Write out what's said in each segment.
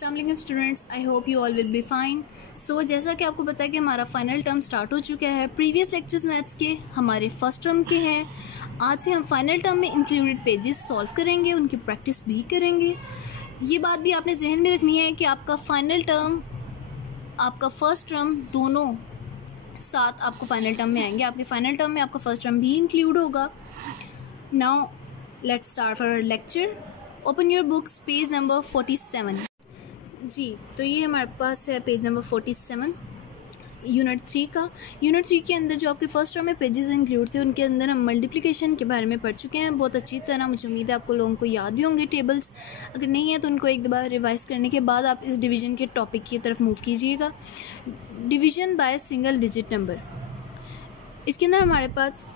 अस्सलाम वालेकुम students, I hope you all will be fine. So जैसा कि आपको पता है कि हमारा फाइनल टर्म स्टार्ट हो चुका है। प्रीवियस लेक्चर्स मैथ्स के हमारे फर्स्ट टर्म के हैं। आज से हम फाइनल टर्म में इंक्लूडेड पेजेस सॉल्व करेंगे, उनकी प्रैक्टिस भी करेंगे। ये बात भी आपने जहन में रखनी है कि आपका फाइनल टर्म, आपका फर्स्ट टर्म दोनों साथ आपको फाइनल टर्म में आएंगे। आपके फाइनल टर्म में आपका फर्स्ट टर्म भी इंक्लूड होगा। Now let's start our lecture. Open your books, page number 47। जी, तो ये हमारे पास है पेज नंबर 47 यूनिट 3 का। यूनिट 3 के अंदर जो आपके फर्स्ट टर्म में पेजेस इंक्लूड थे, उनके अंदर हम मल्टीप्लिकेशन के बारे में पढ़ चुके हैं बहुत अच्छी तरह। मुझे उम्मीद है आपको लोगों को याद भी होंगे टेबल्स। अगर नहीं है तो उनको एक बार रिवाइज करने के बाद आप इस डिवीज़न के टॉपिक की तरफ मूव कीजिएगा। Division by single digit number. इसके अंदर हमारे पास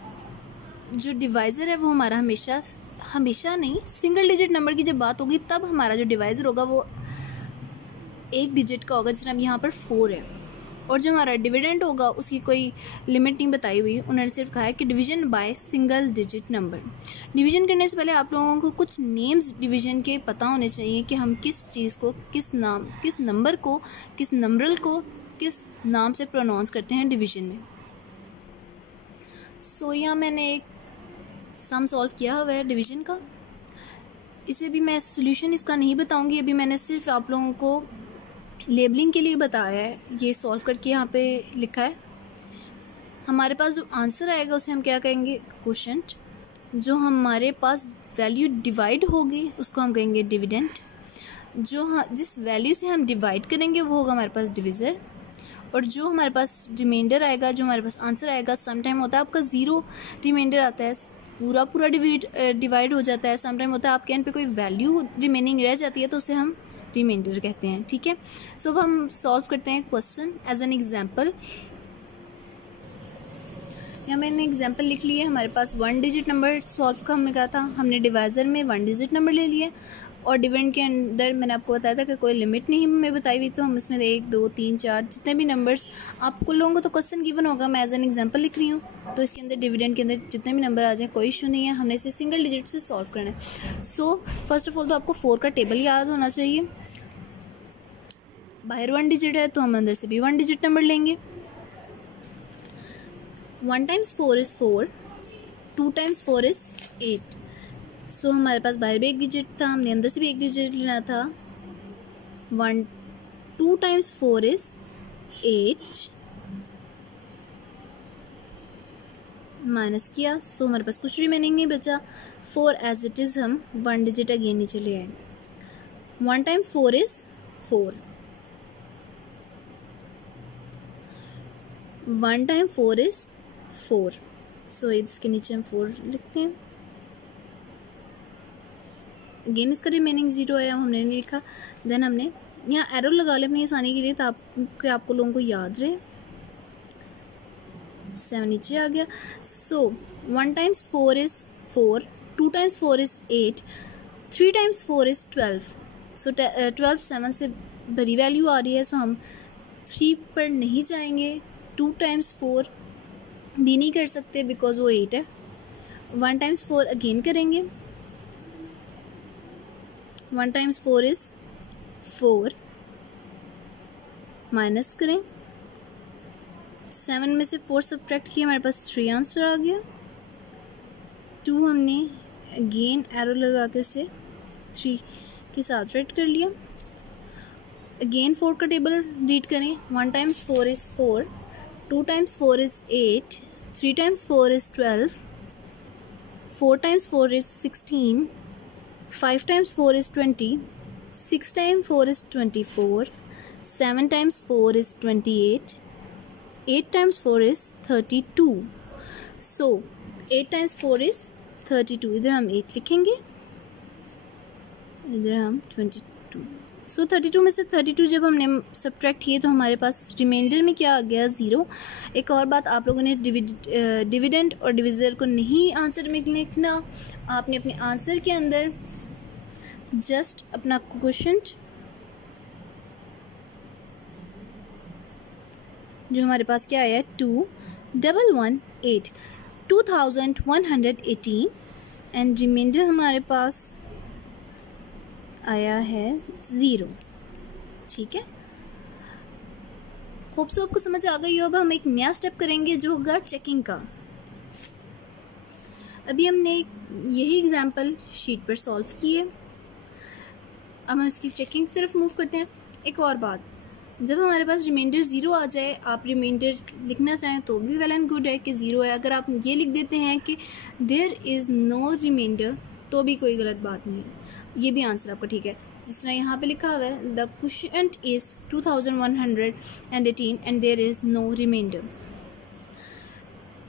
जो डिवाइज़र है वो हमारा हमेशा नहीं, सिंगल डिजिट नंबर की जब बात होगी तब हमारा जो डिवाइज़र होगा वो एक डिजिट का होगा। जिस तरह यहाँ पर 4 है। और जो हमारा डिविडेंड होगा उसकी कोई लिमिट नहीं बताई हुई, उन्होंने सिर्फ कहा है कि division by single digit number. Division करने से पहले आप लोगों को कुछ नेम्स डिवीज़न के पता होने चाहिए कि हम किस चीज़ को, किस नंबर को, किस नंबरल को किस नाम से प्रोनाउंस करते हैं डिवीज़न में। सो यहाँ मैंने एक सम सॉल्व किया हुआ है डिवीज़न का। इसे भी मैं सोल्यूशन इसका नहीं बताऊँगी, अभी मैंने सिर्फ आप लोगों को लेबलिंग के लिए बताया है। ये सॉल्व करके यहाँ पे लिखा है। हमारे पास जो आंसर आएगा उसे हम क्या कहेंगे, क्वोशंट। जो हमारे पास वैल्यू डिवाइड होगी उसको हम कहेंगे डिविडेंड। जिस वैल्यू से हम डिवाइड करेंगे वो होगा हमारे पास डिविज़र। और जो हमारे पास रिमाइंडर आएगा, जो हमारे पास आंसर आएगा, समटाइम होता है आपका 0 रिमाइंडर आता है, पूरा डिवाइड हो जाता है। समटाइम होता है आपके एंड पे कोई वैल्यू रिमेनिंग रह जाती है तो उसे हम रिमाइंडर कहते हैं। ठीक है। सो अब हम सॉल्व करते हैं क्वेश्चन एज एन एग्जांपल। यहाँ मैंने एग्जांपल लिख लिया। हमारे पास 1 डिजिट नंबर सॉल्व का हमने कहा था, हमने डिवाइज़र में 1 डिजिट नंबर ले लिया और डिविडेंड के अंदर मैंने आपको बताया था कि कोई लिमिट नहीं हमें बताई हुई, तो हम इसमें 1 2 3 4 जितने भी नंबर्स आपको लोगों को तो क्वेश्चन गिवन होगा, मैं एज एन एग्जांपल लिख रही हूँ। तो इसके अंदर डिविडेंड के अंदर जितने भी नंबर आ जाए कोई इशू नहीं है, हमने इसे सिंगल डिजिट से सॉल्व करना है। सो फर्स्ट ऑफ ऑल तो आपको 4 का टेबल याद होना चाहिए। बाहर 1 डिजिट है तो हम अंदर से भी 1 डिजिट नंबर लेंगे। 1 टाइम्स 4 इज़ 4, 2 टाइम्स 4 इज़ 8। सो हमारे पास बाहर भी 1 डिजिट था, हमने अंदर से भी 1 डिजिट लेना था। 2 टाइम्स 4 इज़ 8, माइनस किया, सो हमारे पास कुछ रिमेनिंग नहीं बचा। 4 एज इट इज़ हम 1 डिजिट अगेन नीचे ले आए। 1 टाइम 4 इज़ 4, 1 टाइम 4 इज़ 4। सो इसके नीचे हम 4 लिखते हैं। अगेन इसका रिमेनिंग 0 है, हमने नहीं लिखा। देन हमने यहाँ एरो लगा लिया अपनी आसानी के लिए ताकि आपको लोगों को याद रहे। 7 नीचे आ गया। सो 1 times 4 is 4, 2 times 4 is 8, 3 times 4 is 12। सो 12 7 से बड़ी वैल्यू आ रही है, सो हम 3 पर नहीं जाएंगे। 2 टाइम्स 4 भी नहीं कर सकते बिकॉज वो 8 है। 1 टाइम्स 4 अगेन करेंगे। 1 टाइम्स 4 इज़ 4, माइनस करें। 7 में से 4 सब्ट्रैक्ट किया, हमारे पास 3 आंसर आ गया। 2 हमने अगेन एरो लगा के उसे 3 के साथ राइट कर लिया। अगेन 4 का टेबल रीड करें। 1 times 4 is 4, 2 times 4 is 8, 3 times 4 is 12, 4 times 4 is 16, 5 times 4 is 20, 6 times 4 is 24, 7 times 4 is 28, 8 times 4 is 32। So 8 times 4 is 32। इधर हम 8 लिखेंगे, इधर हम 22। सो 32 में से 32 जब हमने सब्ट्रैक्ट किए तो हमारे पास रिमाइंडर में क्या आ गया, 0। एक और बात, आप लोगों ने डिविडेंड और डिविज़र को नहीं आंसर में लिखना। आपने अपने आंसर के अंदर जस्ट अपना क्वोशंट जो हमारे पास क्या आया, 21118, 2118 एंड रिमाइंडर हमारे पास आया है 0। ठीक है, होप सो आपको समझ आ गई हो। अब हम एक नया स्टेप करेंगे जो होगा चेकिंग का। अभी हमने यही एग्जाम्पल शीट पर सॉल्व किए, अब हम इसकी चेकिंग की तरफ मूव करते हैं। एक और बात, जब हमारे पास रिमाइंडर 0 आ जाए, आप रिमाइंडर लिखना चाहें तो भी वेल एंड गुड है कि 0 है। अगर आप ये लिख देते हैं कि देयर इज़ नो रिमाइंडर तो भी कोई गलत बात नहीं, ये भी आंसर आपका ठीक है। जिस तरह यहाँ पे लिखा हुआ है the quotient is 2118 and there is no reminder.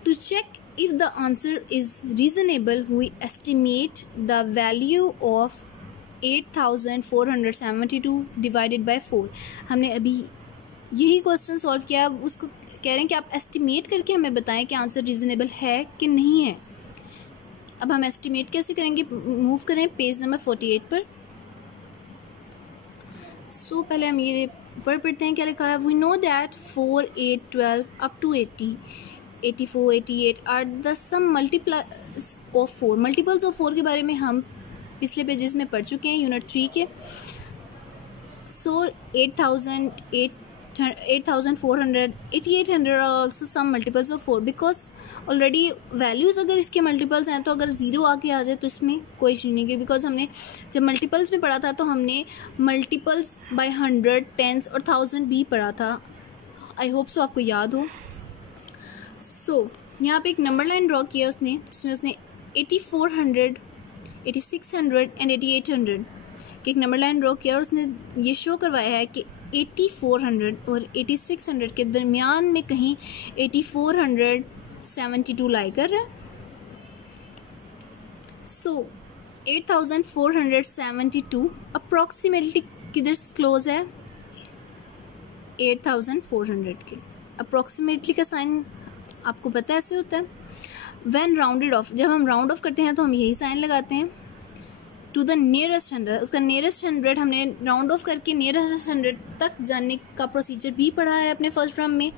To check if the answer is reasonable, we estimate the value of 8472 divided by 4। हमने अभी यही क्वेश्चन सॉल्व किया, उसको कह रहे हैं कि आप एस्टिमेट करके हमें बताएं कि आंसर रीज़नेबल है कि नहीं है। अब हम एस्टिमेट कैसे करेंगे, मूव करें पेज नंबर 48 पर। सो पहले हम ये पढ़ते हैं क्या लिखा है। We know that 4, 8, 12 up to 80, 84, 88 are the some multiples of 4। Multiples of 4 के बारे में हम पिछले पेजेस में पढ़ चुके हैं यूनिट 3 के। So 8000, 8400, 8800 are also some multiples of 4 because already values अगर इसके मल्टीपल्स हैं तो अगर 0 आके आ जाए तो इसमें कोई इशू नहीं है, बिकॉज हमने जब मल्टीपल्स में पढ़ा था तो हमने मल्टीपल्स बाय 100, 10s और 1000 भी पढ़ा था। आई होप सो आपको याद हो। सो यहाँ पे एक नंबर लाइन ड्रॉ किया उसने, जिसमें उसने 8400, 8600 एंड 8800 की एक नंबर लाइन ड्रॉ किया और उसने ये शो करवाया है कि 8400 और 8600 के दरमियान में कहीं 8472 लाई कर रहा है। सो 8472 अप्रॉक्सीमेटली किधर क्लोज है, 8400 के। अप्रॉक्सीमेटली का साइन आपको पता है ऐसे होता है व्हेन राउंडेड ऑफ। जब हम राउंड ऑफ करते हैं तो हम यही साइन लगाते हैं टू द नियरेस्ट 100। उसका नियरेस्ट 100 हमने राउंड ऑफ करके नियरेस्ट 100 तक जाने का प्रोसीजर भी पढ़ा है अपने फर्स्ट टर्म में।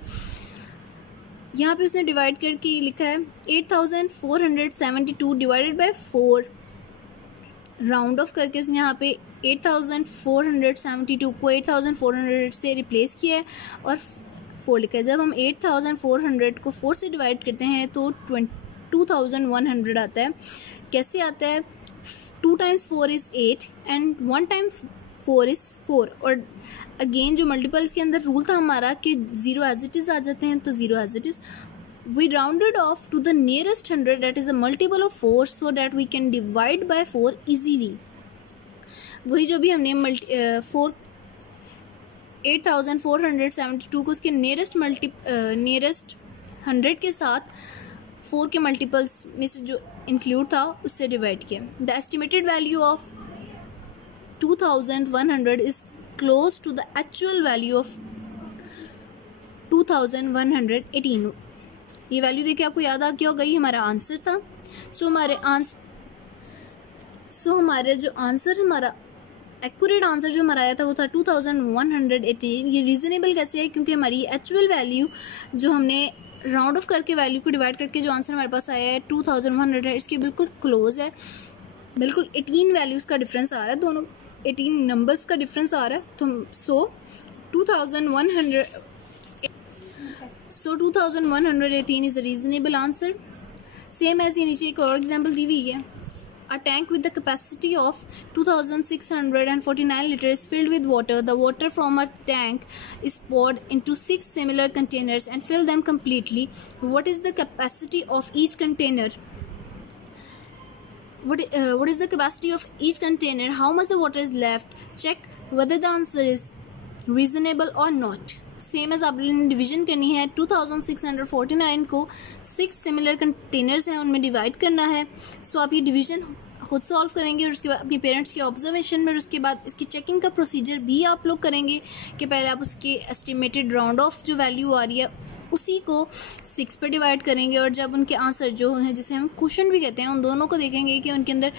यहाँ पे उसने डिवाइड करके लिखा है 8472 डिवाइडेड बाय 4। राउंड ऑफ करके उसने यहाँ पे 8472 को 8400 से रिप्लेस किया है और 4 लिखा है। जब हम 8400 को 4 से डिवाइड करते हैं तो 2100 आता है। कैसे आता है, 2 times 4 is 8 and 1 time 4 is 4। और अगेन जो मल्टीपल्स के अंदर रूल था हमारा कि 0 एज इट इज़ आ जाते हैं, तो 0 as it is. We rounded off to the nearest 100 that is a multiple of 4 so that we can divide by 4 easily. वही जो भी हमने 8472 को उसके नियरेस्ट 100 के साथ 4 के मल्टीपल्स में से जो इंक्लूड था उससे डिवाइड किया। The estimated value of 2100 is close to the actual value of 2118। ये वैल्यू देखिए आपको याद आ गया होगा, ये हमारा आंसर था। हमारे जो आंसर हमारा एक्यूरेट आंसर जो हमारा आया था वो था 2118। ये रीज़नेबल कैसे है, क्योंकि हमारी एक्चुअल वैल्यू जो हमने राउंड ऑफ करके वैल्यू को डिवाइड करके जो आंसर हमारे पास आया है 2100 है, इसके बिल्कुल क्लोज है। बिल्कुल 18 वैल्यूज़ का डिफरेंस आ रहा है, दोनों 18 नंबर्स का डिफरेंस आ रहा है। तो 2118 is a reasonable answer. Same as ये नीचे एक और एग्जाम्पल दी हुई है। A tank with the capacity of 2649 liters filled with water. The water from a tank is poured into 6 similar containers and fill them completely. What is the capacity of each container? What is the capacity of each container? How much the water is left? Check whether the answer is reasonable or not. Same as आपने division करनी है 2649 को 6 similar containers हैं उनमें divide करना है। सो आप ये डिवीजन खुद सॉल्व करेंगे और उसके बाद अपनी पेरेंट्स के ऑब्जर्वेशन में, और उसके बाद इसकी चेकिंग का प्रोसीजर भी आप लोग करेंगे कि पहले आप उसकी एस्टिमेटेड राउंड ऑफ जो वैल्यू आ रही है उसी को 6 पर डिवाइड करेंगे, और जब उनके आंसर जो हैं जिसे हम क्वेश्चन भी कहते हैं उन दोनों को देखेंगे कि उनके अंदर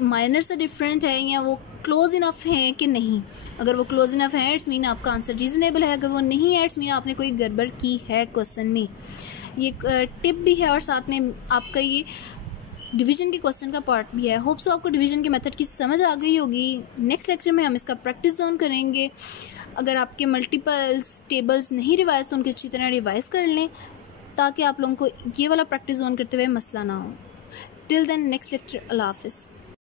माइनर से डिफरेंट है या वो क्लोज इनफ है कि नहीं। अगर वो क्लोज इनफ है इट्स मीन आपका आंसर रीजनेबल है, अगर वो नहीं है इट्स मीन आपने कोई गड़बड़ की है क्वेश्चन में। ये टिप भी है और साथ में आपका ये डिवीजन के क्वेश्चन का पार्ट भी है। होप सो आपको डिवीजन के मेथड की समझ आ गई होगी। नेक्स्ट लेक्चर में हम इसका प्रैक्टिस जोन करेंगे। अगर आपके मल्टीपल्स टेबल्स नहीं रिवाइज तो उनकी अच्छी तरह रिवाइज कर लें, ताकि आप लोगों को ये वाला प्रैक्टिस जोन करते हुए मसला ना हो। टिल देन नेक्स्ट लेक्चर, अल्लाह हाफिज़।